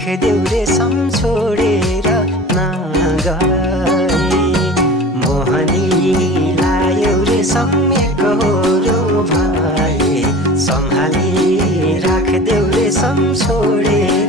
राखदेऊ रे सम छोडेर नगए मोहनीलाई रे सम्मेकहरू भए सम्हाली राखदेऊ रे सम छोडेर